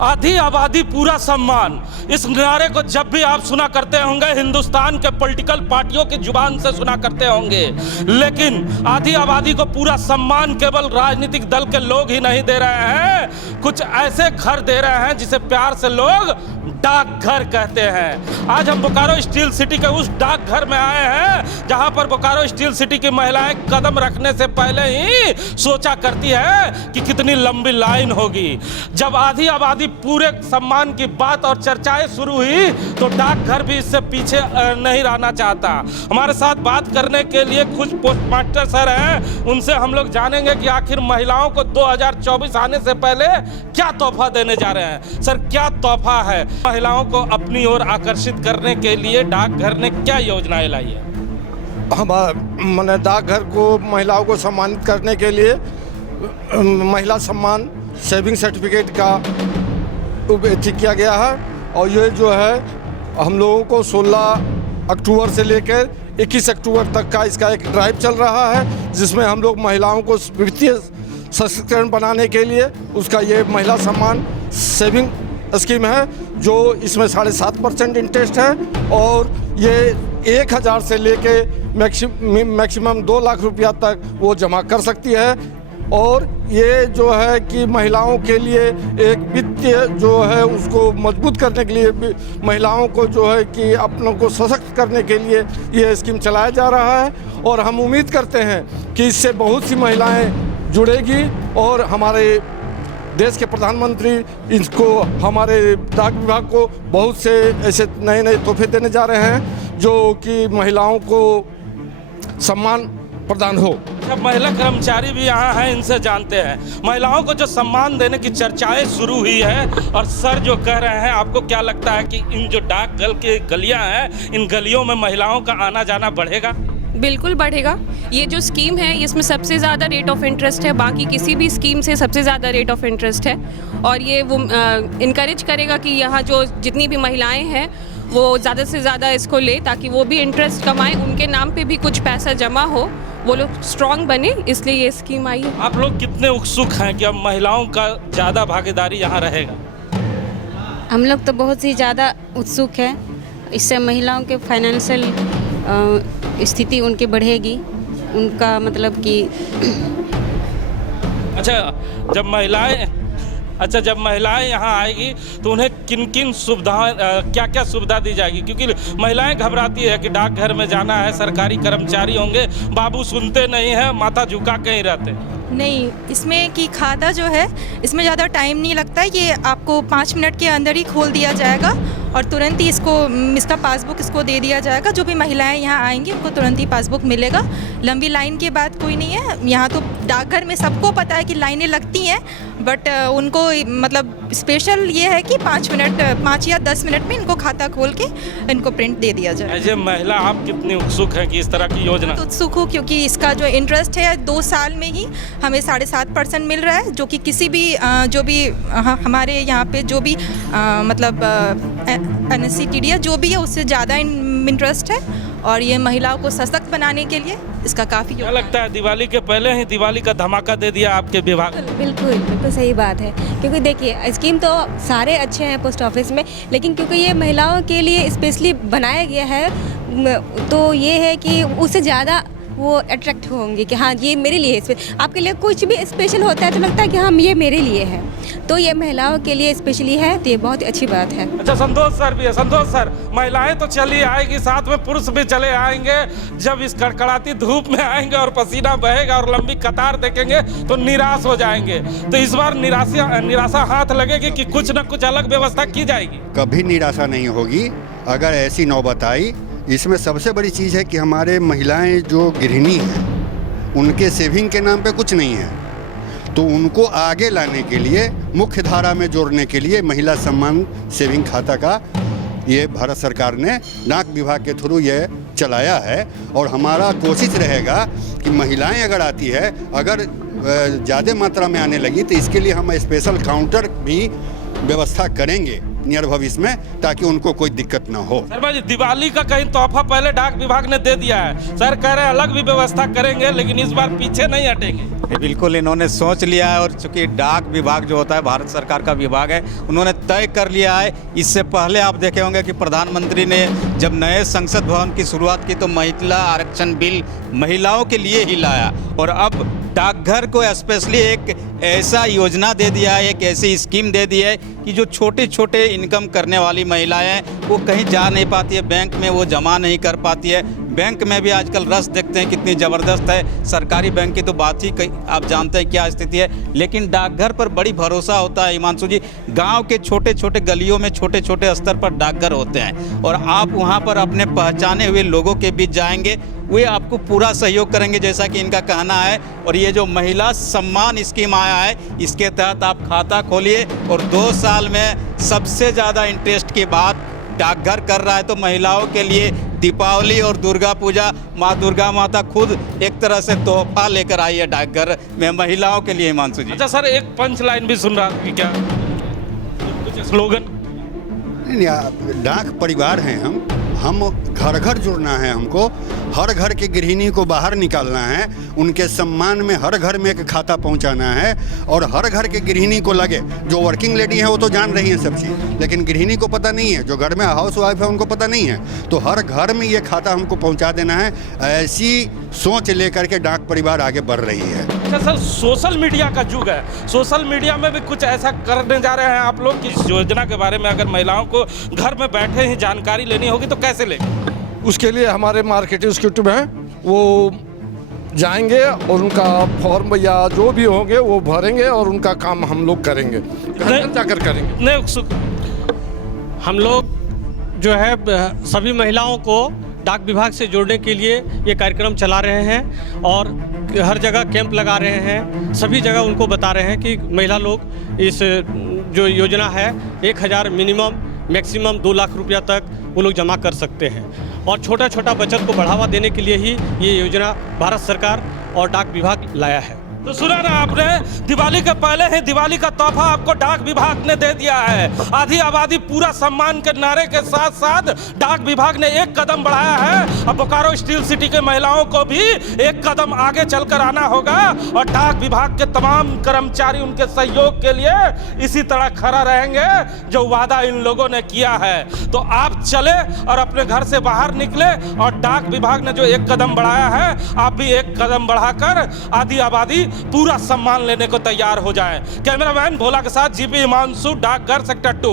आधी आबादी पूरा सम्मान, इस नारे को जब भी आप सुना करते होंगे हिंदुस्तान के पॉलिटिकल पार्टियों की जुबान से सुना करते होंगे, लेकिन आधी आबादी को पूरा सम्मान केवल राजनीतिक दल के लोग ही नहीं दे रहे हैं, कुछ ऐसे घर दे रहे हैं जिसे प्यार से लोग डाकघर कहते हैं। आज हम बोकारो स्टील सिटी के उस डाकघर में आए हैं जहां पर बोकारो स्टील सिटी की महिलाएं कदम रखने से पहले ही सोचा करती है कि कितनी लंबी लाइन होगी। जब आधी आबादी पूरे सम्मान की बात और चर्चाएं शुरू हुई तो डाकघर भी इससे पीछे नहीं रहना चाहता। हमारे साथ बात करने के लिए कुछ पोस्टमास्टर सर हैं, उनसे हम लोग जानेंगे कि आखिर महिलाओं को 2024 आने से पहले क्या तोहफा देने जा रहे हैं। सर, क्या तोहफा है? महिलाओं को अपनी ओर आकर्षित करने के लिए डाकघर ने क्या योजनाएं लाई है? मैंने डाकघर को महिलाओं को सम्मानित करने के लिए महिला सम्मान सेविंग सर्टिफिकेट का उपयोग किया गया है। और ये जो है हम लोगों को 16 अक्टूबर से लेकर 21 अक्टूबर तक का इसका एक ड्राइव चल रहा है, जिसमें हम लोग महिलाओं को वित्तीय सशक्तिकरण बनाने के लिए उसका ये महिला सम्मान सेविंग स्कीम है, जो इसमें 7.5% इंटरेस्ट है और ये 1,000 से लेके मैक्सिमम 2 लाख रुपया तक वो जमा कर सकती है। और ये जो है कि महिलाओं के लिए एक वित्तीय जो है उसको मजबूत करने के लिए, महिलाओं को जो है कि अपनों को सशक्त करने के लिए ये स्कीम चलाया जा रहा है। और हम उम्मीद करते हैं कि इससे बहुत सी महिलाएं जुड़ेगी और हमारे देश के प्रधानमंत्री इसको, हमारे डाक विभाग को बहुत से ऐसे नए नए तोहफे देने जा रहे हैं जो कि महिलाओं को सम्मान प्रदान हो। जब महिला कर्मचारी भी यहाँ हैं, इनसे जानते हैं महिलाओं को जो सम्मान देने की चर्चाएं शुरू हुई है। और सर जो कह रहे हैं, आपको क्या लगता है कि इन जो डाकघर की गलियां हैं, इन गलियों में महिलाओं का आना जाना बढ़ेगा? बिल्कुल बढ़ेगा। ये जो स्कीम है इसमें सबसे ज़्यादा रेट ऑफ इंटरेस्ट है, बाकी किसी भी स्कीम से सबसे ज़्यादा रेट ऑफ इंटरेस्ट है। और ये वो इनकरेज करेगा कि यहाँ जो जितनी भी महिलाएं हैं वो ज़्यादा से ज़्यादा इसको ले, ताकि वो भी इंटरेस्ट कमाएं, उनके नाम पे भी कुछ पैसा जमा हो, वो लोग स्ट्रॉन्ग बने, इसलिए ये स्कीम आई है। आप लोग कितने उत्सुक हैं कि अब महिलाओं का ज़्यादा भागीदारी यहाँ रहेगा? हम लोग तो बहुत ही ज़्यादा उत्सुक हैं। इससे महिलाओं के फाइनेंशियल स्थिति उनकी बढ़ेगी, उनका मतलब कि जब महिलाएं यहाँ आएगी तो उन्हें किन किन सुविधाएं, क्या क्या सुविधा दी जाएगी? क्योंकि महिलाएं घबराती है कि डाकघर में जाना है, सरकारी कर्मचारी होंगे, बाबू सुनते नहीं हैं, माथा झुका के ही रहते। नहीं, इसमें कि खाता जो है इसमें ज़्यादा टाइम नहीं लगता है। ये आपको 5 मिनट के अंदर ही खोल दिया जाएगा और तुरंत ही इसका पासबुक इसको दे दिया जाएगा। जो भी महिलाएं यहाँ आएंगी उनको तुरंत ही पासबुक मिलेगा। लंबी लाइन की बात कोई नहीं है। यहाँ तो डाकघर में सबको पता है कि लाइनें लगती हैं, बट उनको मतलब स्पेशल ये है कि 5 या 10 मिनट में इनको खाता खोल के इनको प्रिंट दे दिया जाए। एज ए महिला आप कितनी उत्सुक हैं कि इस तरह की योजना? तो उत्सुक हूँ, क्योंकि इसका जो इंटरेस्ट है 2 साल में ही हमें 7.5% मिल रहा है, जो कि किसी भी जो भी हमारे यहाँ पे जो भी मतलब NSC जो भी है उससे ज़्यादा इंटरेस्ट है। और ये महिलाओं को सशक्त बनाने के लिए इसका काफ़ी क्या लगता है? दिवाली के पहले ही दिवाली का धमाका दे दिया आपके विभाग? बिल्कुल सही बात है। क्योंकि देखिए स्कीम तो सारे अच्छे हैं पोस्ट ऑफिस में, लेकिन क्योंकि ये महिलाओं के लिए स्पेशली बनाया गया है तो ये है कि उससे ज़्यादा वो अट्रैक्ट होंगे कि हाँ ये मेरे लिए है। आपके लिए कुछ भी स्पेशल होता है तो लगता है कि हाँ ये मेरे लिए है, तो ये महिलाओं के लिए स्पेशली है, तो ये बहुत अच्छी बात है। अच्छा, संतोष सर भी है। संतोष सर, महिलाएं तो चली आएगी, साथ में पुरुष भी चले आएंगे। जब इस कड़कड़ाती धूप में आएंगे और पसीना बहेगा और लंबी कतार देखेंगे तो निराश हो जाएंगे। तो इस बार निराशा हाथ लगेगी कि कुछ न कुछ अलग व्यवस्था की जाएगी? कभी निराशा नहीं होगी अगर ऐसी नौबत आई। इसमें सबसे बड़ी चीज़ है कि हमारे महिलाएं जो गृहिणी हैं उनके सेविंग के नाम पे कुछ नहीं है, तो उनको आगे लाने के लिए, मुख्य धारा में जोड़ने के लिए महिला सम्मान सेविंग खाता का ये भारत सरकार ने डाक विभाग के थ्रू ये चलाया है। और हमारा कोशिश रहेगा कि महिलाएं अगर आती है, अगर ज़्यादा मात्रा में आने लगी तो इसके लिए हम स्पेशल काउंटर भी व्यवस्था करेंगे नियर भविष्य में, ताकि उनको कोई दिक्कत ना हो। शर्मा जी, दिवाली का कहीं तोहफा पहले डाक विभाग ने दे दिया है, सर कह रहे हैं अलग भी व्यवस्था करेंगे, लेकिन इस बार पीछे नहीं हटेंगे। बिल्कुल इन्होंने सोच लिया है, और चूंकि डाक विभाग जो होता है भारत सरकार का विभाग है, उन्होंने तय कर लिया है। इससे पहले आप देखे होंगे कि प्रधानमंत्री ने जब नए संसद भवन की शुरुआत की तो महिला आरक्षण बिल महिलाओं के लिए ही लाया, और अब डाकघर को स्पेशली एक ऐसा योजना दे दिया है, एक ऐसी स्कीम दे दी है कि जो छोटे छोटे इनकम करने वाली महिलाएं हैं वो कहीं जा नहीं पाती है, बैंक में वो जमा नहीं कर पाती है। बैंक में भी आजकल रस देखते हैं कितनी ज़बरदस्त है, सरकारी बैंक की तो बात ही आप जानते हैं क्या स्थिति है, लेकिन डाकघर पर बड़ी भरोसा होता है। हिमांशु जी, गांव के छोटे छोटे गलियों में छोटे छोटे स्तर पर डाकघर होते हैं, और आप वहां पर अपने पहचाने हुए लोगों के बीच जाएंगे, वे आपको पूरा सहयोग करेंगे जैसा कि इनका कहना है। और ये जो महिला सम्मान स्कीम आया है, इसके तहत आप खाता खोलिए, और 2 साल में सबसे ज़्यादा इंटरेस्ट की बात डाकघर कर रहा है, तो महिलाओं के लिए दीपावली और दुर्गा पूजा माँ दुर्गा माता खुद एक तरह से तोहफा लेकर आई है डाकघर में महिलाओं के लिए। हिमांशु जी, अच्छा सर, एक पंच लाइन भी सुन रहा थी क्या, कुछ स्लोगन? नहीं, डाक परिवार हैं हम घर घर जुड़ना है हमको, हर घर के गृहिणी को बाहर निकालना है, उनके सम्मान में हर घर में एक खाता पहुंचाना है, और हर घर के गृहिणी को लगे, जो वर्किंग लेडी है वो तो जान रही हैं सब चीज़, लेकिन गृहिणी को पता नहीं है, जो घर में हाउस वाइफ है उनको पता नहीं है, तो हर घर में ये खाता हमको पहुंचा देना है। ऐसी सोच लेकर के डाक परिवार आगे बढ़ रही है। अच्छा सर, सोशल मीडिया का युग है, सोशल मीडिया में भी कुछ ऐसा करने जा रहे हैं आप लोग कि इस योजना के बारे में अगर महिलाओं को घर में बैठे ही जानकारी लेनी होगी तो कैसे लें? उसके लिए हमारे मार्केटिंग एग्जीक्यूटिव हैं, वो जाएंगे और उनका फॉर्म या जो भी होंगे वो भरेंगे, और उनका काम हम लोग करेंगे, घर जाकर करेंगे। नहीं उत्सुक, हम लोग जो है सभी महिलाओं को डाक विभाग से जोड़ने के लिए ये कार्यक्रम चला रहे हैं, और हर जगह कैंप लगा रहे हैं, सभी जगह उनको बता रहे हैं कि महिला लोग इस जो योजना है 1000 मिनिमम मैक्सिमम 2 लाख रुपया तक वो लोग जमा कर सकते हैं, और छोटा छोटा बचत को बढ़ावा देने के लिए ही ये योजना भारत सरकार और डाक विभाग लाया है। तो सुना ना आपने, दिवाली के पहले ही दिवाली का तोहफा आपको डाक विभाग ने दे दिया है। आधी आबादी पूरा सम्मान के नारे के साथ साथ डाक विभाग ने एक कदम बढ़ाया है। अब बोकारो स्टील सिटी के महिलाओं को भी एक कदम आगे चलकर आना होगा, और डाक विभाग के तमाम कर्मचारी उनके सहयोग के लिए इसी तरह खड़ा रहेंगे जो वादा इन लोगों ने किया है। तो आप चले और अपने घर से बाहर निकले, और डाक विभाग ने जो एक कदम बढ़ाया है, आप भी एक कदम बढ़ाकर आधी आबादी पूरा सम्मान लेने को तैयार हो जाए। कैमरामैन भोला के साथ जीपी हिमांशु, डाकघर सेक्टर 2।